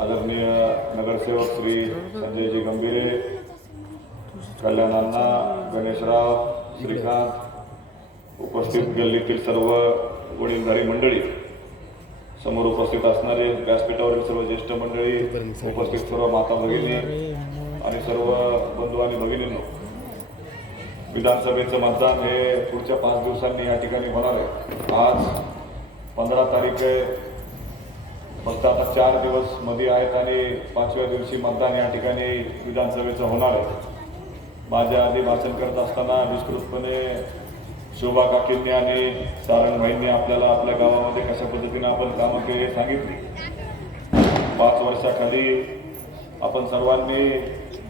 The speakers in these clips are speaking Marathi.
आदरणीय नगरसेवक श्री संजयजी गंभीरे कल्याणांना गणेशराव श्रीकांत उपस्थित गल्लीतील सर्व वडीलधारी मंडळी समोर उपस्थित असणारे व्यासपीठावरील सर्व ज्येष्ठ मंडळी उपस्थित सर्व माता भगिनी आणि सर्व बंधू आणि भगिनींनो विधानसभेचं मतदान हे पुढच्या पाच दिवसांनी या ठिकाणी होणार आहे. आज पंधरा तारीख आहे. फक्त आता चार दिवसमध्ये आहेत आणि पाचव्या दिवशी मतदान या ठिकाणी विधानसभेचं होणार आहे. माझ्या आधी भाषण करत असताना विस्तृतपणे शोभा काकींनी आणि सारणभाईंनी आपल्याला आपल्या गावामध्ये कशा पद्धतीने आपण कामं केली हे सांगितली. पाच वर्षाखाली आपण सर्वांनी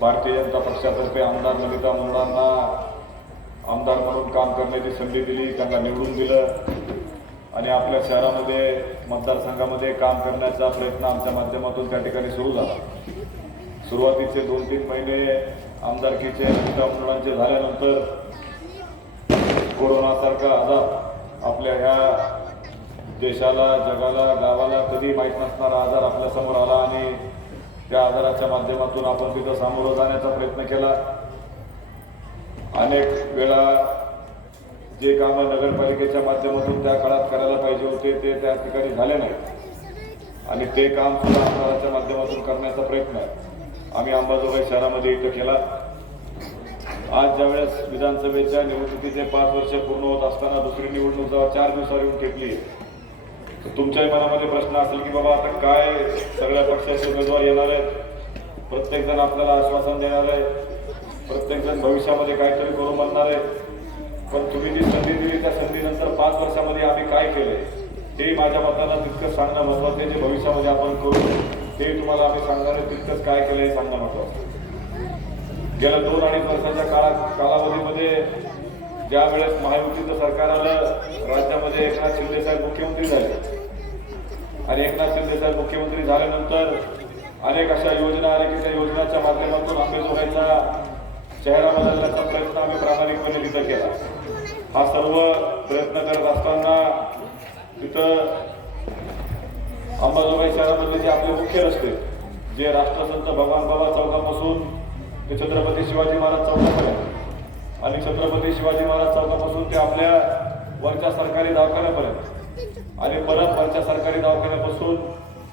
भारतीय जनता पक्षातर्फे आमदार ललिता मुंडांना आमदार म्हणून काम करण्याची संधी दिली त्यांना निवडून दिलं. आणि आपल्या शहरामध्ये मतदारसंघामध्ये काम करण्याचा प्रयत्न आमच्या माध्यमातून त्या ठिकाणी सुरू झाला. सुरुवातीचे दोन तीन महिने आमदारकीचे नमिता झाल्यानंतर कोरोनासारखा आजार आपल्या ह्या देशाला जगाला गावाला कधी माहीत नसणारा आजार आपल्यासमोर आला आणि त्या आजाराच्या माध्यमातून आपण तिथं सामोरं जाण्याचा प्रयत्न केला. अनेक वेळा जे कामं नगरपालिकेच्या माध्यमातून त्या काळात करायला पाहिजे होते ते त्या ठिकाणी झाले नाही. आणि ते काम सुद्धा आमदाराच्या माध्यमातून करण्याचा प्रयत्न आहे. आम्ही अंबाजोगाई शहरामध्ये इथं केला. आज ज्यावेळेस विधानसभेच्या निवडणुकीचे पाच वर्ष पूर्ण होत असताना दुसरी निवडणूक जेव्हा चार दिवसावर येऊन ठेपली तर तुमच्याही मनामध्ये प्रश्न असेल की बाबा आता काय सगळ्या पक्षाचे उमेदवार येणार आहेत? प्रत्येकजण आपल्याला आश्वासन देणार आहे. प्रत्येकजण भविष्यामध्ये काहीतरी करू म्हणणार आहे. पण तुम्ही जी संधी दिली त्या संधीनंतर पाच वर्षामध्ये आम्ही काय केले ते माझ्या मताला तितकंच सांगणं महत्वाचं जे भविष्यामध्ये आपण करू ते तुम्हाला आम्ही सांगणार आहे तितकंच काय केलं हे सांगणं महत्वाचं. गेल्या दोन अडीच वर्षाच्या काळात कालावधीमध्ये ज्या वेळेस महायुतीचं सरकार आलं राज्यामध्ये एकनाथ शिंदे साहेब मुख्यमंत्री झाले. आणि एकनाथ शिंदे साहेब मुख्यमंत्री झाल्यानंतर अनेक अशा योजना आल्या की त्या योजनाच्या माध्यमातून आंबेजोगाईचा चेहरा बदलण्याचा प्रयत्न आम्ही प्रामाणिकपणे तिथं केला. हा सर्व प्रयत्न करत असताना तिथं अंबाजोगाई शहरामधले जे आपले मुख्य रस्ते जे राष्ट्रसंत भगवान बाबा चौकापासून ते छत्रपती शिवाजी महाराज चौकापर्यंत. आणि छत्रपती शिवाजी महाराज चौकापासून ते आपल्या वरच्या सरकारी दवाखान्यापर्यंत. आणि परत वरच्या सरकारी दवाखान्यापासून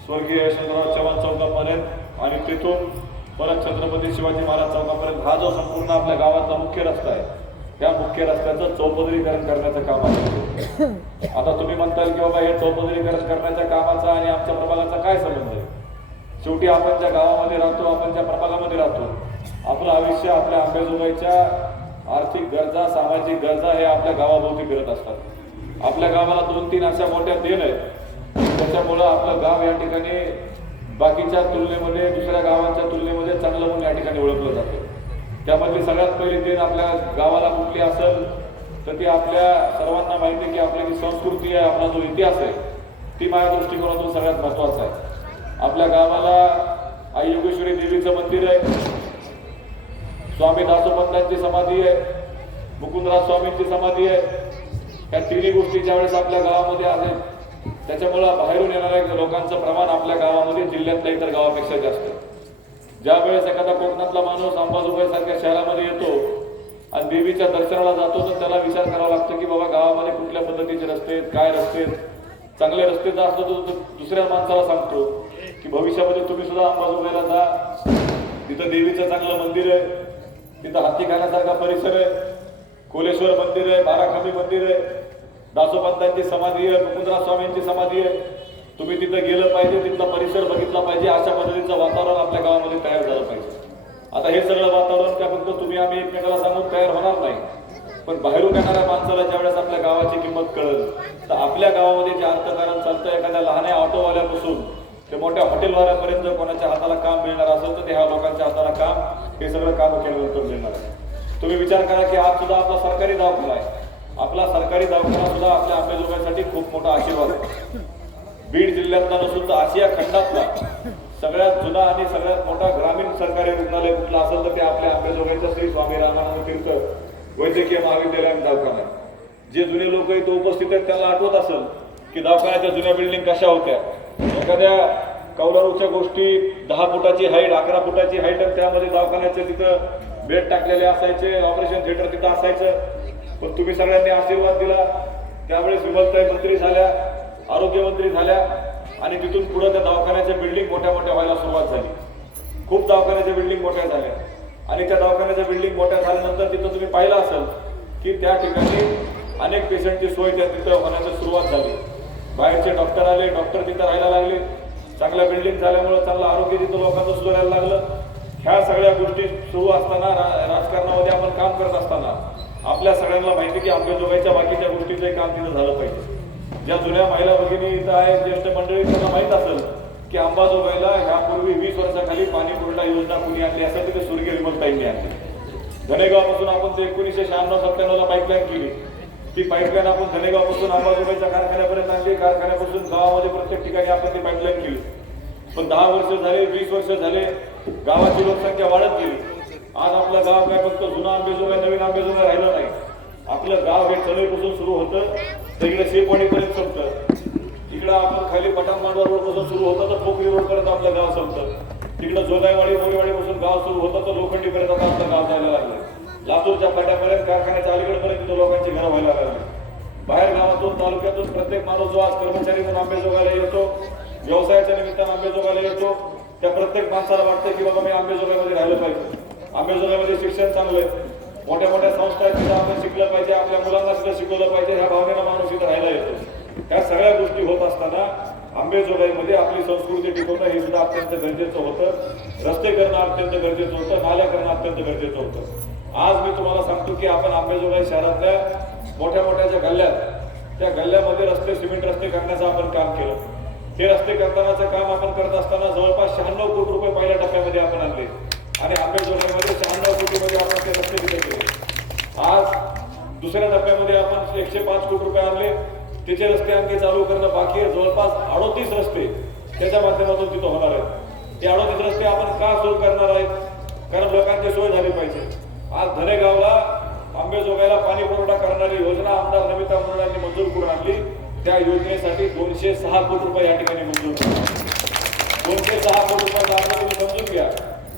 स्वर्गीय यशवंतराव चव्हाण चौकापर्यंत आणि तिथून परत छत्रपती शिवाजी महाराज चौकापर्यंत. हा जो संपूर्ण आपल्या गावातला मुख्य रस्ता आहे त्या मुख्य रस्त्याचं चौपदरीकरण करण्याचं काम आहे. आता तुम्ही म्हणताल की बाबा हे चौपदरीकरण करण्याच्या कामाचा आणि आमच्या प्रभागाचा काय संबंध आहे? शेवटी आपण ज्या गावामध्ये राहतो आपण ज्या प्रभागामध्ये राहतो आपलं आयुष्य आपल्या अंबेजोगाईच्या आर्थिक गरजा सामाजिक गरजा हे आपल्या गावाभोवती फिरत असतात. आपल्या गावाला दोन तीन अशा मोठ्या देण आहेत. त्याच्यामुळं आपलं गाव या ठिकाणी बाकीच्या तुलनेमध्ये दुसऱ्या गावांच्या तुलनेमध्ये चांगलं म्हणून या ठिकाणी ओळखलं जातं. त्यामध्ये सगळ्यात पहिले देण आपल्या गावाला कुठली असेल तर ती आपल्या सर्वांना माहिती आहे की आपली जी संस्कृती आहे आपला जो इतिहास आहे ती माझ्या दृष्टिकोनातून सगळ्यात महत्त्वाचा आहे. आपल्या गावाला आई योगेश्वरी देवीचं मंदिर आहे. स्वामी दासोपंतांची समाधी आहे. मुकुंदराज स्वामींची समाधी आहे. या तिन्ही गोष्टी ज्यावेळेस आपल्या गावामध्ये आहेत त्याच्यामुळं बाहेरून येणाऱ्या लोकांचं प्रमाण आपल्या गावामध्ये जिल्ह्यातल्या इतर गावापेक्षा जास्त आहे. ज्या वेळेस एखादा कोकणातला माणूस अंबाजोगाई सारख्या शहरामध्ये येतो आणि देवीच्या दर्शनाला जातो तर त्याला विचार करावा लागतो की बाबा गावामध्ये कुठल्या पद्धतीचे रस्ते आहेत काय रस्ते आहेत? चांगले रस्ते जर असलं तर तो दुसऱ्या माणसाला सांगतो की भविष्यामध्ये तुम्ही सुद्धा अंबाजोगाईला जा. तिथं देवीचं चांगलं मंदिर आहे. तिथं हत्ती खाण्यासारखा परिसर आहे. कोलेश्वर मंदिर आहे बाराखामी मंदिर आहे. दासोपंतांची समाधी आहे मुकुंदराज स्वामींची समाधी आहे. तुम्ही तिथं गेलं पाहिजे तिथला परिसर बघितला पाहिजे अशा पद्धतीचं वातावरण आपल्या गावामध्ये तयार झालं पाहिजे. आता हे सगळं वातावरण काय फक्त तुम्ही आम्ही एकमेकाला सांगून तयार होणार नाही. पण बाहेरून येणाऱ्या माणसाला ज्यावेळेस आपल्या गावाची किंमत कळेल तर आपल्या गावामध्ये जे अर्थकारण चालतं एखाद्या लहान ऑटोवाल्यापासून ते मोठ्या हॉटेलवाल्यापर्यंत कोणाच्या हाताला काम मिळणार असेल तर ते ह्या लोकांच्या हाताला काम हे सगळं काम केल्यानंतर मिळणार आहे. तुम्ही विचार करा की आज सुद्धा आपला सरकारी दवाखाना आहे. आपला सरकारी दवाखाना सुद्धा आपल्या अंबेजोगाईसाठी खूप मोठा आशीर्वाद आहे. बीड जिल्ह्यातला नसून तर आशिया खंडातला. सगळ्यात जुना आणि सगळ्यात मोठा ग्रामीण सरकारी रुग्णालय कुठलं असेल तर ते आपल्या आंबेजोगाईचं श्री स्वामी रामानंद तीर्थ वैद्यकीय महाविद्यालय आणि दवाखाना जे जुने लोक इथं उपस्थित आहेत त्यांना आठवत असेल की दवाखान्याच्या जुन्या बिल्डिंग कशा होत्या. एखाद्या कौलारूच्या गोष्टी दहा फुटाची हाईट अकरा फुटाची हाईट आणि त्यामध्ये दवाखान्याचे तिथं बेड टाकलेले असायचे ऑपरेशन थिएटर तिथं असायचं. पण तुम्ही सगळ्यांनी आशीर्वाद दिला. त्यावेळेस विमलताई मंत्री झाल्या. आरोग्यमंत्री झाल्या आणि तिथून पुढं त्या दवाखान्याच्या बिल्डिंग मोठ्या मोठ्या व्हायला सुरुवात झाली. खूप दवाखान्याच्या बिल्डिंग मोठ्या झाल्या. आणि त्या दवाखान्याच्या बिल्डिंग मोठ्या झाल्यानंतर तिथं तुम्ही पाहिलं असेल की त्या ठिकाणी अनेक पेशंटची सोय त्या तिथं होण्याची सुरुवात झाली. बाहेरचे डॉक्टर आले डॉक्टर तिथं राहायला लागले. चांगल्या बिल्डिंग झाल्यामुळं चांगलं आरोग्य तिथं लोकांचं सुधारायला लागलं. ह्या सगळ्या गोष्टी सुरू असताना रा- राजकारणामध्ये आपण काम करत असताना आपल्या सगळ्यांना माहिती की अंबेजोगाईच्या बाकीच्या गोष्टीचंही काम तिथं झालं पाहिजे. ज्या जुन्या महिला भगिनी इथं आहेत ज्येष्ठ मंडळी त्यांना माहीत असेल की अंबाजोगाईला ह्यापूर्वी वीस वर्षाखाली पाणी पुरवठा योजना कुणी आणली? असेल तिथे सुरगे विमलताईंनी आणली. धनेगावपासून आपण ते एकोणीसशे शहाण्णव सत्त्याण्णवला पाईपलाईन केली. ती पाईपलाईन आपण धनेगावपासून अंबाजोगाईच्या कारखान्यापर्यंत आणली. कारखान्यापासून गावामध्ये प्रत्येक ठिकाणी आपण ती पाईपलाईन केली. पण दहा वर्ष झाले वीस वर्ष झाले गावाची लोकसंख्या वाढत गेली. आज आपलं गाव काय फक्त जुना आंबेजोगाई नवीन आंबेजोगाई राहिलं नाही. आपलं गाव हे चढईपासून सुरू होतं. तर इकडे शेपवाडीपर्यंत संपतं. इकडं आपण खाली पठाण मांडवा रोडपासून सुरू होतं तर पोकळी रोड पर्यंत आपलं गाव संपतं. तिकडं जोगाईवाडी मोरीवाडी पासून गाव सुरू होतं तर लोखंडी पर्यंत आता आपलं गाव जायला लागलं. लातूरच्या फाट्यापर्यंत कारखान्याच्या अलीकडपर्यंत तिथं लोकांची घरं व्हायला लागली. बाहेर गावातून तालुक्यातून प्रत्येक माणूस जो आज कर्मचारी म्हणून आंबेजोगाईला येतो व्यवसायाच्या निमित्तानं आंबेजोगायला येतो त्या प्रत्येक माणसाला वाटतं की बाबा मी आंबेजोगाईमध्ये राहिलं पाहिजे. आंबेजोगाईमध्ये शिक्षण चांगलं आहे. मोठ्या मोठ्या संस्था आहेत तिथं आपण शिकलं पाहिजे आपल्या मुलांना सुद्धा शिकवलं पाहिजे ह्या भावनेनं माणूस इथं राहायला येतो. ह्या सगळ्या गोष्टी होत असताना आंबेजोगाईमध्ये आपली संस्कृती टिकवणं हे सुद्धा अत्यंत गरजेचं होतं. रस्ते करणं अत्यंत गरजेचं होतं नाल्या करणं अत्यंत गरजेचं होतं. आज मी तुम्हाला सांगतो की आपण आंबेजोगाई शहरातल्या मोठ्या मोठ्या ज्या गल्ल्यात त्या गल्ल्यामध्ये रस्ते सिमेंट रस्ते करण्याचं आपण काम केलं. हे रस्ते करतानाचं काम आपण करत असताना जवळपास शहाण्णव कोटी रुपये पहिल्या टप्प्यामध्ये आपण आणले. आणि आंबेजोगाईमध्ये शहाण्णव कोटीमध्ये आपण ते रस्ते तिथे केले. आज दुसऱ्या टप्प्यामध्ये आपण एकशे पाच कोटी रुपये आणले. त्याचे रस्ते आणखी चालू करणं बाकी आहे. जवळपास अडोतीस रस्ते त्याच्या माध्यमातून तिथं होणार आहेत. ते अडोतीस रस्ते आपण का सुरू करणार आहेत? कारण लोकांची सोय झाली पाहिजे. आज धनेगावला आंबेजोगाईला पाणी पुरवठा करणारी योजना आमदार नमिता मुंडांनी मंजूर करून आणली. त्या योजनेसाठी दोनशे सहा कोटी रुपये या ठिकाणी मंजूर दोनशे सहा कोटी रुपये तुम्ही समजून घ्या.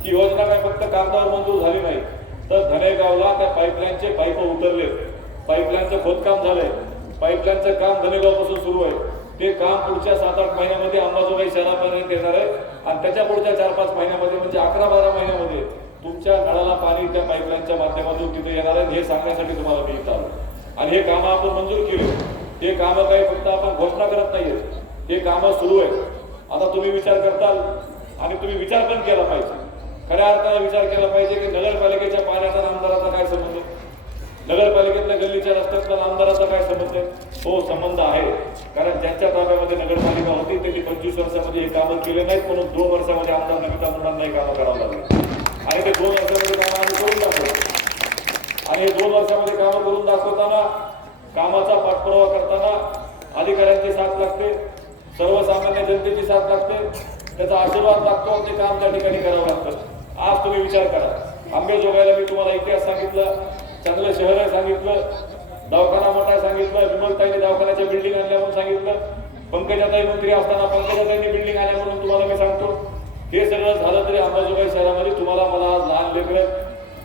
की योजना काय फक्त कागदावर मंजूर झाली नाही. तर धनेगावला त्या पाईपलाईनचे पाईप उतरले. पाईपलाईनचं खोदकाम झालंय. पाईपलाईनचं काम धनेगावपासून सुरू आहे. ते काम पुढच्या सात आठ महिन्यामध्ये अंबाजोगाई शहरापर्यंत येणार आहे. आणि त्याच्या पुढच्या चार पाच महिन्यामध्ये म्हणजे अकरा बारा महिन्यामध्ये तुमच्या नळाला पाणी त्या पाईपलाईनच्या माध्यमातून तिथे येणार आहे. हे सांगण्यासाठी तुम्हाला मी इथं आलो. आणि हे कामं आपण मंजूर केली. हे कामं काही फक्त आपण घोषणा करत नाहीये. हे कामं सुरू आहेत. आता तुम्ही विचार करताल आणि तुम्ही विचार पण केला पाहिजे. खऱ्या अर्थाने विचार केला पाहिजे की नगरपालिकेच्या पाण्याचा आमदाराचा काय संबंध? नगरपालिकेतल्या गल्लीच्या रस्त्यातला आमदाराचा काय संबंध आहे? हो संबंध आहे. कारण ज्यांच्या ताब्यामध्ये नगरपालिका होती त्यांनी पंचवीस वर्षामध्ये हे कामं केले नाहीत म्हणून दोन वर्षामध्ये आमदार नमिता मुंडांना हे कामं करावं लागले. आणि ते दोन वर्षामध्ये कामं आम्ही करून दाखवतो. आणि हे दोन वर्षामध्ये कामं करून दाखवताना कामाचा पाठपुरावा करताना अधिकाऱ्यांची साथ लागते सर्वसामान्य जनतेची साथ लागते. त्याचा आशीर्वाद लागतो आणि ते काम त्या ठिकाणी करावं लागतं. आज तुम्ही विचार करा. आंबेजोगाईला मी तुम्हाला इतिहास सांगितलं चांगलं शहर आहे सांगितलं दवाखाना मोठा आहे सांगितलं विमलताईने दवाखान्याच्या बिल्डिंग आणल्या म्हणून सांगितलं पंकजाताई मंत्री असताना पंकजाताईंनी बिल्डिंग आल्या म्हणून तुम्हाला मी सांगतो. हे सगळं झालं तरी अंबाजोगाई शहरामध्ये तुम्हाला मला आज लहान लेकरं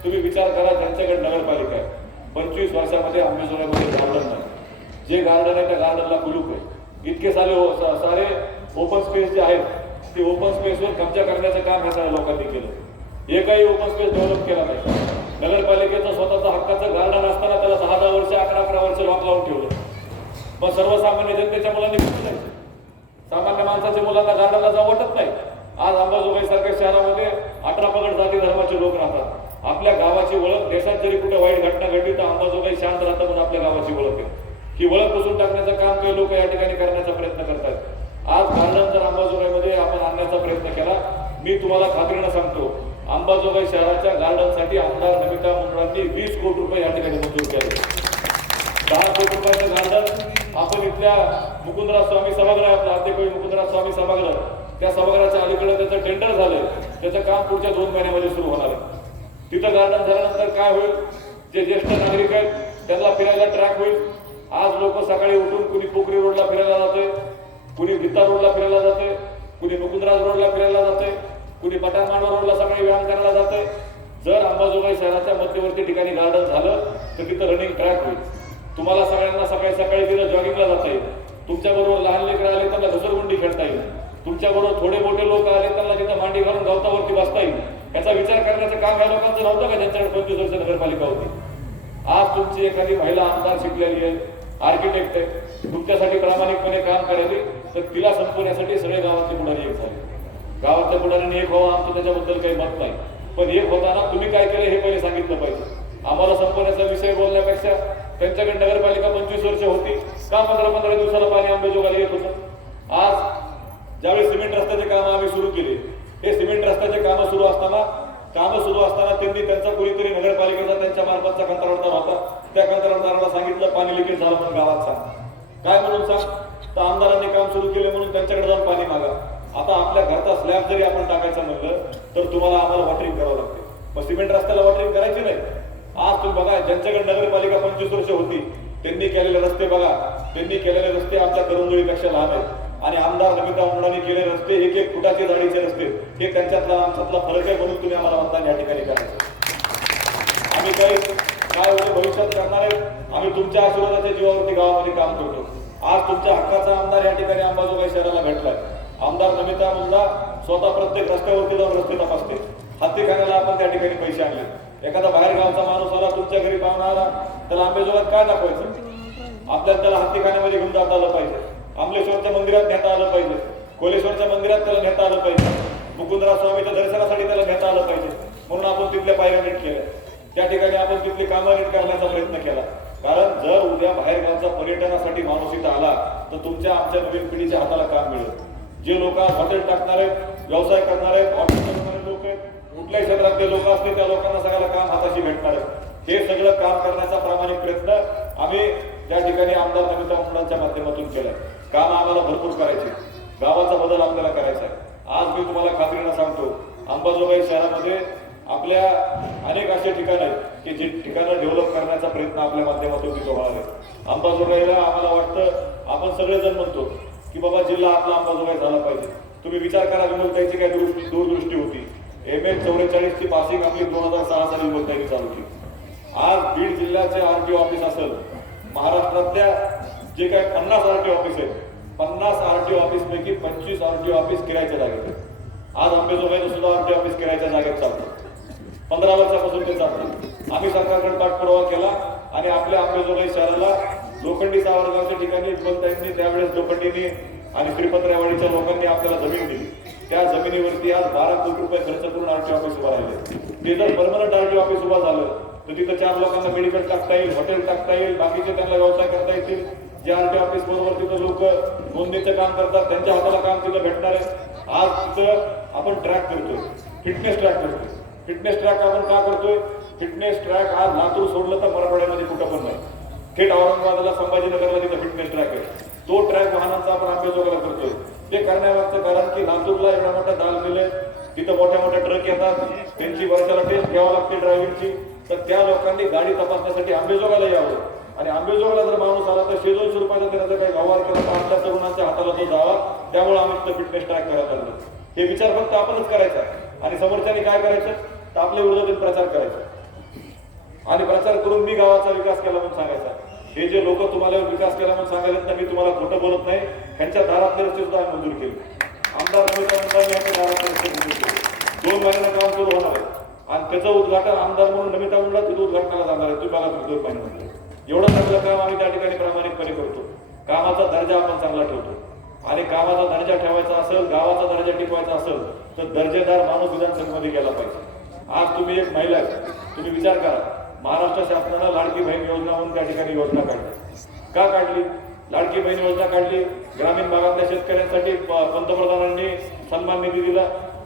तुम्ही विचार करा त्यांच्याकडे नगरपालिका आहे. पंचवीस वर्षामध्ये अंबेजोगाईमध्ये गार्डन नाही. जे गार्डन आहे त्या गार्डनला कुलूप आहे. इतके हो- सारे हो- सारे ओपन स्पेस जे आहेत ते ओपन स्पेसवर कब्जा करण्याचं काम ह्या सगळ्या लोकांनी केलं. एकही ओपन स्पेस डेव्हलप केला नाही. नगरपालिकेचा स्वतःचा हक्काचं गार्डन असताना त्याला दहा दहा वर्ष अकरा अकरा वर्ष लॉक लावून ठेवलं. पण सर्वसामान्य जनतेच्या मुलांनी कुठे जायचं सामान्य माणसाच्या मुलांना गार्डनला जाऊ वाटत नाही. आज अंबाजोगाई सारख्या शहरामध्ये अठरा पगड जाती धर्माचे लोक राहतात. आपल्या गावाची ओळख देशात जरी कुठे वाईट घटना घडली तर अंबाजोगाई शांत राहतं म्हणून आपल्या गावाची ओळख आहे. ही ओळख पुसून टाकण्याचं काम काही लोक या ठिकाणी करण्याचा प्रयत्न करतात आज गार्डन जर अंबाजोगाईमध्ये आपण आणण्याचा प्रयत्न केला मी तुम्हाला खात्रीनं सांगतो अंबाजोगाई शहराच्या गार्डनसाठी आमदार नमिता मंडळांनी वीस कोटी रुपये या ठिकाणी मंजूर केले. दहा कोटी रुपयाचं गार्डन आपण इथल्या मुकुंदराज स्वामी सभागृहात आहे आद्यकवी मुकुंदराज स्वामी सभागृह. त्या सभागृहाच्या अलीकडे त्याचं टेंडर झालंय. त्याचं काम पुढच्या दोन महिन्यामध्ये सुरू होणार आहे. तिथं गार्डन झाल्यानंतर काय होईल? जे ज्येष्ठ नागरिक आहेत त्यांना फिरायला ट्रॅक होईल. आज लोक सकाळी उठून कुणी पोखरी रोडला फिरायला जाते कुणी गीता रोडला फिरायला जाते कुणी मुकुंदराज रोडला फिरायला जाते कुणी पठाणमांडवा रोडला सकाळी व्यायाम करायला जाते जर अंबाजोगाई शहराच्या मध्यवर्ती ठिकाणी गार्डन झालं तर तिथं रनिंग ट्रॅक होईल. तुम्हाला सगळ्यांना सकाळी सकाळी तिथं जॉगिंगला जाता येईल तुमच्या बरोबर लहान लेकर आले त्यांना घसरगुंडी खेळता येईल. तुमच्या बरोबर थोडे मोठे लोक आले त्यांना तिथं मांडी घालून गवतावरती बसता येईल. याचा विचार करण्याचं काम या लोकांचं नव्हतं का? ज्यांच्याकडे पंचवीस वर्ष नगरपालिका होती. आज तुमची एखादी महिला आमदार शिकलेली आहे आर्किटेक्ट आहे. तुमच्यासाठी प्रामाणिकपणे काम करायली तर तिला संपवण्यासाठी सगळे गावातले पुढारी एक झाले. गावातल्या पुढाऱ्याने एक व्हावं आमचं त्याच्याबद्दल काही मत नाही. पण एक होताना तुम्ही काय केलं हे पहिले सांगितलं पाहिजे. आम्हाला संपवण्याचा विषय बोलण्यापेक्षा त्यांच्याकडे नगरपालिका पंचवीस वर्ष होती. का पंधरा पंधरा दिवसाला पाणी आंबेजोगाला येत होतं? आज ज्यावेळी सिमेंट रस्त्याचे कामं आम्ही सुरू केले हे सिमेंट रस्त्याचे कामं सुरू असताना कामं सुरू असताना त्यांनी त्यांचा कुणीतरी नगरपालिकेचा त्यांच्या मार्फतचा कंत्राटदार होता. त्या कंत्राटदाराला सांगितलं पाणी लिकेज झालं म्हणून गावात सांग. काय म्हणून सांग? तर आमदारांनी काम सुरू केले म्हणून त्यांच्याकडे जाऊन पाणी मागा. आता आपल्या घरचा स्लॅब जरी आपण टाकायचा म्हणलं तर तुम्हाला आम्हाला वॉटरिंग करावं लागते. मग सिमेंट रस्त्याला वॉटरिंग करायची नाही. आज तुम्ही बघा ज्यांच्याकडे नगरपालिका पंचवीस वर्ष होती त्यांनी केलेले रस्ते बघा. त्यांनी केलेले रस्ते आमच्या करंजोळीपेक्षा लहान आहेत. आणि आमदार नमिता मुंडाने केलेले रस्ते एक एक फुटाचे जाडीचे रस्ते हे त्यांच्यातला आमच्यातला फरक आहे म्हणून तुम्ही आम्हाला मतदान या ठिकाणी करायचं. आम्ही काही काय होते भविष्यात करणार आहे? आम्ही तुमच्या आशीर्वादाच्या जीवावरती गावामध्ये काम करतो. आज तुमच्या हक्काचा आमदार या ठिकाणी अंबाजोगाई शहराला भेटलाय. आमदार नमिता मुंडा स्वतः प्रत्येक रस्त्यावरती जाऊन रस्ते तपासते हत्तीखान्याला आपण त्या ठिकाणी पैसे आणले. एखादा बाहेर गावचा माणूस आला तुमच्या घरी पाहुणा आला त्याला आंबेजोगात काय दाखवायचं? आपल्याला त्याला हत्तीखान्यामध्ये घेऊन जाता आलं पाहिजे. आमलेश्वरच्या मंदिरात नेता आलं पाहिजे. कोलेश्वरच्या मंदिरात त्याला नेता आलं पाहिजे. मुकुंदराज स्वामीच्या दर्शनासाठी त्याला नेता आलं पाहिजे. म्हणून आपण तिथल्या पायऱ्या नीट केल्या. त्या ठिकाणी आपण तिथली कामं नीट करण्याचा प्रयत्न केला. कारण जर उद्या बाहेर गावचा पर्यटनासाठी माणूस इथं आला तर तुमच्या आमच्या नवीन पिढीच्या हाताला काम मिळेल. जे लोक हॉटेल टाकणार आहेत व्यवसाय करणार आहेत ऑफिस करणारे लोक आहेत कुठल्याही क्षेत्रातले लोक असतील त्या लोकांना सगळ्याला काम हाताशी भेटणार आहेत. हे सगळं काम करण्याचा प्रामाणिक प्रयत्न आम्ही त्या ठिकाणी आमदार नमिता मुंडांच्या माध्यमातून केलाय. काम आम्हाला भरपूर करायचे गावाचा बदल आपल्याला करायचा आहे. आज मी तुम्हाला खात्रीनं सांगतो अंबाजोगाई शहरामध्ये आपल्या अनेक असे ठिकाण आहेत की जे ठिकाणं डेव्हलप करण्याचा प्रयत्न आपल्या माध्यमातून तिथं होणार आहे अंबाजोगाईला आम्हाला वाटतं आपण सगळेजण म्हणतो की बाबा जिल्हा आपला अंबाजोगाई झाला पाहिजे. तुम्ही विचार करा विमलताईची काय दृष्टी दूरदृष्टी होती. एम एच चौवेचाळीसची पासिंग आपली दोन हजार सहा साली विमलताईने चालू केली. आज बीड जिल्ह्याचे आरटीओ ऑफिस असेल महाराष्ट्रातल्या जे काही पन्नास आरटीओ ऑफिस आहेत पन्नास आरटीओ ऑफिस पैकी पंचवीस आरटीओ ऑफिस किरायच्या जागेत आहेत. आज अंबेजोगाईचं सुद्धा आरटीओ ऑफिस किरायच्या जागेत चालतं पंधरा वर्षापासून ते चालतं आम्ही सरकारकडे पाठपुरावा केला आणि आपल्या अंबेजोगाई शहराला लोखंडी सावरगावच्या ठिकाणी विमलताईंनी त्यावेळेस लोखंडीने आणि श्रीपत्र्यावाडीच्या लोकांनी आपल्याला जमीन दिली. त्या जमिनीवरती आज बारा कोटी रुपये खर्च करून आरटी ऑफिस उभा राहिले. ते जर परमनंट आरटी ऑफिस उभा झालं तर तिथं चार लोकांना मेडिकल टाकता येईल हॉटेल टाकता येईल बाकीचे त्यांना व्यवसाय करता येतील. जे आरटी ऑफिस बरोबर तिथं लोक नोंदणीचं काम करतात त्यांच्या हाताला काम तिथं भेटणार आहे. आज तिथं आपण ट्रॅक करतोय. फिटनेस ट्रॅक करतोय. फिटनेस ट्रॅक आपण का करतोय? फिटनेस ट्रॅक आज लातूर सोडलं तर मराठवाड्यामध्ये कुठं पण नाही. थेट औरंगाबादला संभाजीनगरला तिथं फिटनेस ट्रॅक आहे. तो ट्रॅक वाहनांचा आपण अंबेजोगाला करतोय. ते करण्यामागचं कारण की लातूरला एवढा मोठा दाल दिले तिथं मोठ्या मोठ्या ट्रक येतात. त्यांची वर्षाला टेस्ट घ्यावं लागते ड्रायव्हिंगची तर त्या लोकांनी गाडी तपासण्यासाठी आंबेजोगाला यावं. आणि आंबेजोगाला जर माणूस आला तर शेजोनशे रुपयाचा त्याचा काही व्यवहार केला तर आपल्या तरुणांच्या हाताला तो जावा. त्यामुळे आम्ही तिथं फिटनेस ट्रॅक करत आलो हे विचार फक्त आपणच करायचा. आणि समोरच्याने काय करायचं? तर आपल्या विरोधातील प्रचार करायचा. आणि प्रचार करून मी गावाचा विकास केला म्हणून सांगायचा. हे जे लोक तुम्हाला विकास केला म्हणून सांगायला मी तुम्हाला खोटं बोलत नाही. त्यांच्या दारातले रस्ते सुद्धा आम्ही मंजूर केले. आमदार नमिता मुंडांनी दारातले रस्ते मंजूर केले. दोन महिन्यानं काम सुरू होणार आहे. आणि त्याचं उद्घाटन आमदार म्हणून नमिता मुंडा तिथं उद्घाटनाला जाणार आहे. तुम्ही बघा दोन महिन्यामध्ये एवढं चांगलं काम आम्ही त्या ठिकाणी प्रामाणिकपणे करतो. कामाचा दर्जा आपण चांगला ठेवतो. आणि कामाचा दर्जा ठेवायचा असेल गावाचा दर्जा टिकवायचा असेल तर दर्जेदार माणूस विधानसभेमध्ये गेला पाहिजे. आज तुम्ही एक महिला आहे. तुम्ही विचार करा. महाराष्ट्र शासनानं लाडकी बहीण योजना म्हणून त्या ठिकाणी योजना काढली. का काढली? लाडकी बहीण योजना काढली. ग्रामीण भागातल्या शेतकऱ्यांसाठी पंतप्रधानांनी सन्मान निधी दिला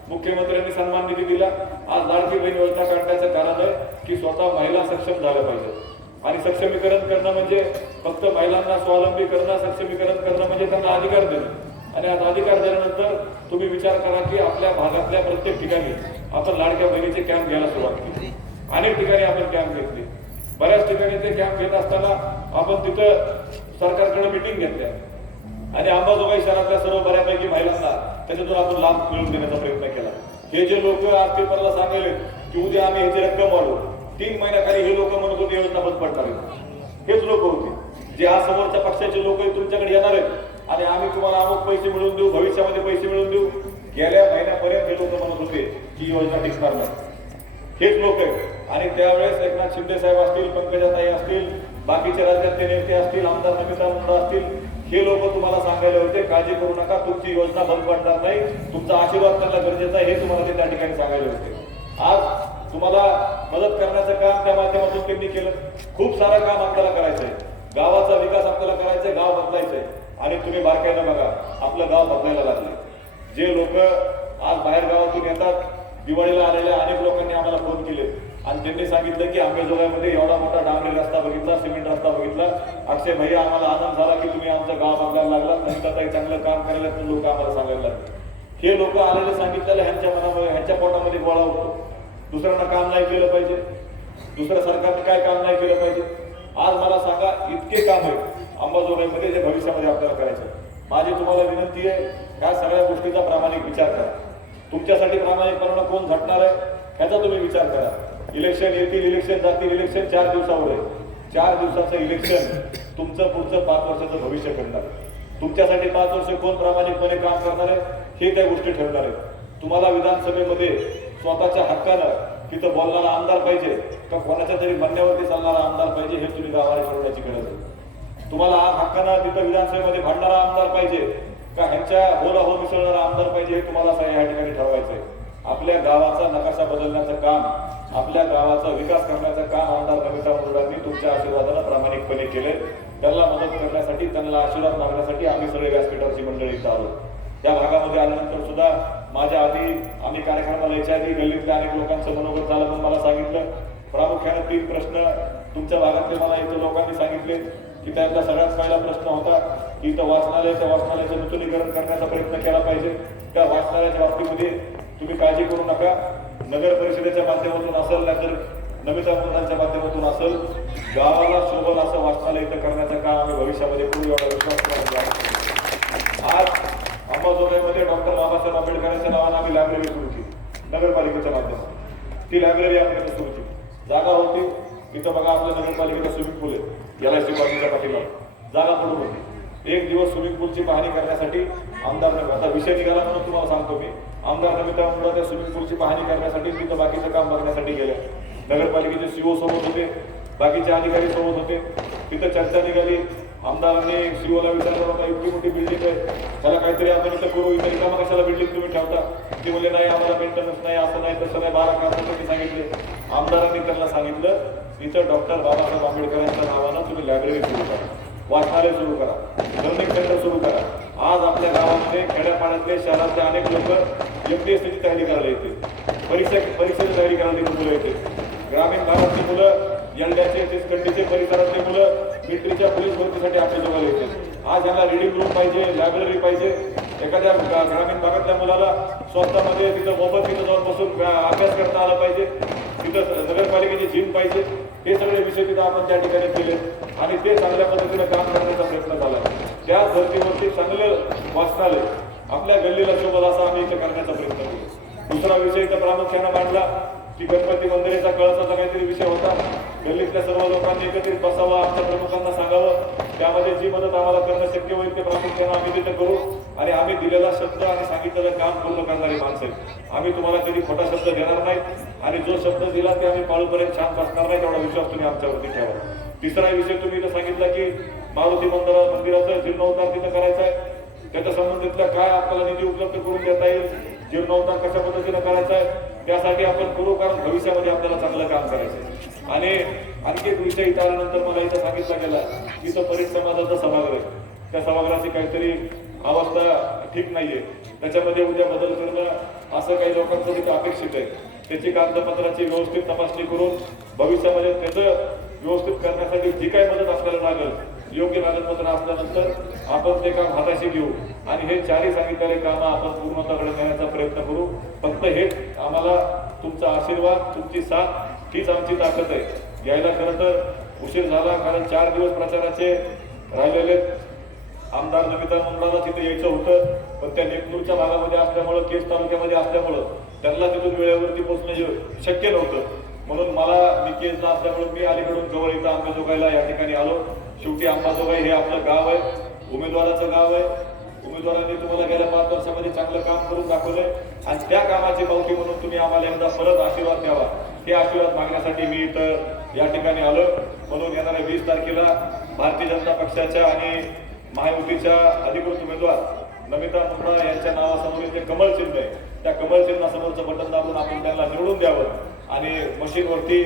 मुख्यमंत्र्यांनी सन्मान निधी दिला. आज लाडकी बहीण योजना काढण्याचं कारण आहे की स्वतः महिला सक्षम झाल्या पाहिजे. आणि सक्षमीकरण करणं म्हणजे फक्त महिलांना स्वावलंबी करणं सक्षमीकरण करणं म्हणजे त्यांना अधिकार देणं. आणि आज अधिकार दिल्यानंतर तुम्ही विचार करा की आपल्या भागातल्या प्रत्येक ठिकाणी आपण लाडक्या बहिणीचे कॅम्प घ्यायला सुरुवात केली. अनेक ठिकाणी आपण कॅम्प घेतले. बऱ्याच ठिकाणी ते कॅम्प घेत असताना आपण तिथं सरकारकडे मिटिंग घेतल्या. आणि अंबाजोगाई शहरातल्या सर्व बऱ्यापैकी महिलांना त्याच्यातून आपण लाभ मिळवून देण्याचा प्रयत्न केला. हे जे लोक आज पेपरला सांगायले की उद्या आम्ही ह्याची रक्कम वाढवू. तीन महिन्याखाली हे लोक म्हणत होते योजना बंद पडणार हेच लोक होते. जे आज समोरच्या पक्षाचे लोक तुमच्याकडे येणार आहेत. आणि आम्ही तुम्हाला अमुक पैसे मिळवून देऊ भविष्यामध्ये पैसे मिळवून देऊ. गेल्या महिन्यापर्यंत हे लोक म्हणत होते की योजना टिकणार नाही. हेच लोक आहेत. आणि त्यावेळेस एकनाथ शिंदे साहेब असतील पंकजाताई असतील बाकीचे राज्यातले नेते असतील आमदार नमिता मुंडा असतील हे लोक तुम्हाला सांगायला होते काळजी करू नका तुमची योजना बंद पडणार नाही तुमचा आशीर्वाद त्यांना गरजेचा आहे हे तुम्हाला ते त्या ठिकाणी सांगायला होते आज तुम्हाला मदत करण्याचं काम त्या माध्यमातून त्यांनी केलं. खूप सारं काम आपल्याला करायचंय गावाचा विकास आपल्याला करायचंय गाव बदलायचंय आणि तुम्ही बारकाईनं बघा आपलं गाव बदलायला लागले जे लोक आज बाहेर गावातून येतात दिवाळीला आलेल्या अनेक लोकांनी आम्हाला फोन केले. आणि त्यांनी सांगितलं की आंबेजोगाईमध्ये एवढा मोठा डांबरी रस्ता बघितला सिमेंट रस्ता बघितला. अक्षय भैया आम्हाला आनंद झाला की तुम्ही आमचं गाव बदलायला लागला. नंतर चांगलं काम करायला लोक आम्हाला सांगायला लागले. हे लोक आलेले सांगितलेलं ह्यांच्या मनामध्ये ह्यांच्या पोटामध्ये गोळा होतो. दुसऱ्यांना काम नाही केलं पाहिजे. दुसऱ्या सरकारने काय काम नाही केलं पाहिजे? आज मला सांगा इतके काम आहे अंबाजोगाईमध्ये जे भविष्यामध्ये आपल्याला करायचं माझी तुम्हाला विनंती आहे या सगळ्या गोष्टीचा प्रामाणिक विचार करा. तुमच्यासाठी प्रामाणिकपणानं कोण झटणार आहे ह्याचा तुम्ही विचार करा. इलेक्शन येतील इलेक्शन जातील इलेक्शन चार दिवसावर आहे. चार दिवसाचं इलेक्शन तुमचं पुढचं पाच वर्षाचं भविष्य ठरणार तुमच्यासाठी पाच वर्ष कोण प्रामाणिकपणे काम करणार आहे हे त्या गोष्टी ठरणार आहे तुम्हाला विधानसभेमध्ये स्वतःच्या हक्कानं तिथं बोलणारा आमदार पाहिजे का कोणाच्या तरी म्हणण्यावरती चालणारा आमदार पाहिजे हे तुम्ही गावाला ठरवण्याची गरज आहे. तुम्हाला आज हक्कानं तिथं विधानसभेमध्ये भांडणारा आमदार पाहिजे का ह्यांच्या होला हो मिसळणारा आमदार पाहिजे हे तुम्हाला असं या ठिकाणी ठरवायचं आहे आपल्या गावाचा नकाशा बदलण्याचं काम आपल्या गावाचा विकास करण्याचं काम आमदार कविता मुंडांनी तुमच्या आशीर्वादाला प्रामाणिकपणे केले त्यांना मदत करण्यासाठी त्यांना आशीर्वाद मागण्यासाठी आम्ही सगळे व्यासपीठाची मंडळी इथं आलो त्या भागामध्ये आल्यानंतर सुद्धा माझ्या आधी आम्ही कार्यक्रमाला यायच्या आधी गल्लीतल्या अनेक लोकांचं मनोगत झालं म्हणून मला सांगितलं. प्रामुख्याने तीन प्रश्न तुमच्या भागातले मला इथं लोकांनी सांगितले की त्यातला सगळ्यात पहिला प्रश्न होता की इथं वाचनालय त्या वाचनालयाचं नूतनीकरण करण्याचा प्रयत्न केला पाहिजे. त्या वाचनालयाच्या बाबतीमध्ये तुम्ही काळजी करू नका. नगर परिषदेच्या माध्यमातून असेल नाहीतर नमिता मुलांच्या माध्यमातून असेल गावाला शोभल असं वाचनालय इथं करण्याचं काम आम्ही भविष्यामध्ये करू एवढा विश्वास आज अंबाजोगाईमध्ये डॉक्टर बाबासाहेब आंबेडकरांच्या नावानं आम्ही लायब्ररी सुरू केली नगरपालिकेच्या माध्यमातून. ती लायब्ररी आपल्याकडे सुरू केली. जागा होती इथं बघा आपल्या नगरपालिकेचा स्विमिंग पूल आहे एल आय सी पाठीला जागा पडून होती. एक दिवस स्विमिंग पूलची पाहणी करण्यासाठी आमदार नगर आता विषय निघाला म्हणून तुम्हाला सांगतो मी. आमदार नमिता मुंडा त्या स्विमिंग पूलची पाहणी करण्यासाठी तिथं बाकीचं काम बघण्यासाठी गेल्या नगरपालिकेचे सीओ सोबत होते. बाकीचे अधिकारी सोबत होते. तिथं चर्चा निघाली. आमदारांनी सीओला विचारलं होता इतकी मोठी बिल्डिंग आहे. त्याला काहीतरी आपण इथं करू. इथं रिकामा कशाला बिल्डिंग तुम्ही ठेवता? ते बोलले नाही आम्हाला मेंटेनन्स नाही असं नाही तसं नाही बारा काम सांगितले. आमदारांनी त्यांना सांगितलं इथं डॉक्टर बाबासाहेब आंबेडकरांच्या नावानं तुम्ही लायब्ररी सुरू करा. वाचनालय सुरू करा. लर्निंग सेंटर सुरू करा. आज आपल्या गावामध्ये खेड्यापाड्यातले शहरातले अनेक लोक एम टी एस सीची तयारी करायला येते परीक्षा परीक्षेची तयारी करायला तिथे मुलं येते ग्रामीण भागातली मुलं यंड्याचे तिसकंडीचे परिसरातले मुलं मिलिटरीच्या पोलीस भरतीसाठी आपल्या जवळ येते आज यांना रिडिंग रूम पाहिजे लायब्ररी पाहिजे. एखाद्या ग्रामीण भागातल्या मुलाला स्वस्तामध्ये तिथं मोफत तिथं जाऊन बसून अभ्यास करता आला पाहिजे. तिथं नगरपालिकेची जिम पाहिजे. हे सगळे विषय तिथं आपण त्या ठिकाणी केले. आणि ते चांगल्या पद्धतीने काम करण्याचा प्रयत्न झाला. त्या धर्तीवरती चांगलं वाचनालय आपल्या गल्लीला शोभत असा आम्ही इथं करण्याचा प्रयत्न केला. दुसरा विषय इथं प्रामुख्यानं मांडला. की गणपती मंदिराचा कळसाचा काहीतरी विषय होता. गल्लीतल्या सर्व लोकांनी एकत्रित बसावं आमच्या प्रमुखांना सांगावं. त्यामध्ये जी मदत आम्हाला करणं शक्य होईल ते प्रामुख्यानं आम्ही तिथे करू. आणि आम्ही दिलेला शब्द आणि सांगितलेलं काम पूर्ण करणारी माणसं आम्ही तुम्हाला कधी खोटा शब्द देणार नाही. आणि जो शब्द दिला ते आम्ही पाळूपर्यंत छान बसणार नाही तेवढा विश्वास तुम्ही आमच्यावरती ठेवा. तिसरा विषय तुम्ही इथं सांगितला की मारुती मंदिरा मंदिराचं जीर्णोद्धार तिथं करायचा आहे. त्याच्या संबंधितला काय आपल्याला निधी उपलब्ध करून देता येईल? जीर्णोद्धार कशा पद्धतीनं करायचा आहे त्यासाठी आपण करू कारण भविष्यामध्ये आपल्याला चांगलं काम करायचं आहे. आणि आणखी एक विषय इथं मला इथं सांगितला गेला की तो परीट समाजाचा सभागृह आहे. त्या सभागृहाची काहीतरी अवस्था ठीक नाहीये. त्याच्यामध्ये उद्या बदल करणं असं काही लोकांचं तिथे अपेक्षित आहे. त्याची कागदपत्राची व्यवस्थित तपासणी करून भविष्यामध्ये त्याचं व्यवस्थित करण्यासाठी जी काही मदत आपल्याला लागेल योग्य कागदपत्र असल्यानंतर आपण ते काम हाताशी घेऊ. आणि हे चारही सांगितलेले कामं आपण पूर्णताकडे नेण्याचा प्रयत्न करू. फक्त हेच आम्हाला तुमचा आशीर्वाद तुमची साथ हीच आमची ताकद आहे. यायला खरं तर उशीर झाला कारण चार दिवस प्रचाराचे राहिलेले आमदार नमिता मुंडाला तिथे यायचं होतं. पण त्या नेतूरच्या भागामध्ये असल्यामुळं केस तालुक्यामध्ये असल्यामुळं त्यांना तिथून वेळेवरती पोहोचणं शक्य नव्हतं. म्हणून मला मी केसला असल्यामुळे मी अलीकडून जवळ इथं अंबाजोगाईला या ठिकाणी आलो. शेवटी अंबाजोगाई हे आपलं गाव आहे. उमेदवाराचं गाव आहे. उमेदवारांनी तुम्हाला गेल्या पाच वर्षामध्ये चांगलं काम करून दाखवलंय. आणि त्या कामाची पावती म्हणून तुम्ही आम्हाला एकदा परत आशीर्वाद द्यावा. हे आशीर्वाद मागण्यासाठी मी इथं या ठिकाणी आलो म्हणून येणाऱ्या वीस तारखेला भारतीय जनता पक्षाच्या आणि महायुतीच्या अधिकृत उमेदवार नमिता मुंडा यांच्या नावासमोर जे कमळ चिन्ह आहे. त्या कमळ चिन्हासमोरचं बटन दाबून आपण त्यांना निवडून द्यावं. आणि मशीनवरती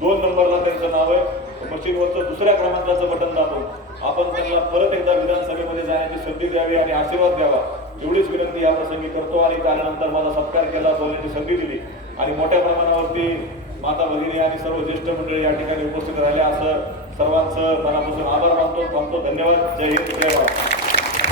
दोन नंबरला त्यांचं नाव आहे. मशीनवरचं दुसऱ्या क्रमांकाचं बटन दाबून आपण त्यांना परत एकदा विधानसभेमध्ये जाण्याची संधी द्यावी आणि आशीर्वाद द्यावा. एवढीच विनंती या प्रसंगी करतो आणि त्यानंतर माझा सत्कार केला बोलण्याची संधी दिली. आणि मोठ्या प्रमाणावरती माता भगिनी आणि सर्व ज्येष्ठ मंडळी या ठिकाणी उपस्थित राहिले. असं सर्वांचं मनापासून आभार मानतो मानतो. धन्यवाद. जय हिंद. जय भारत.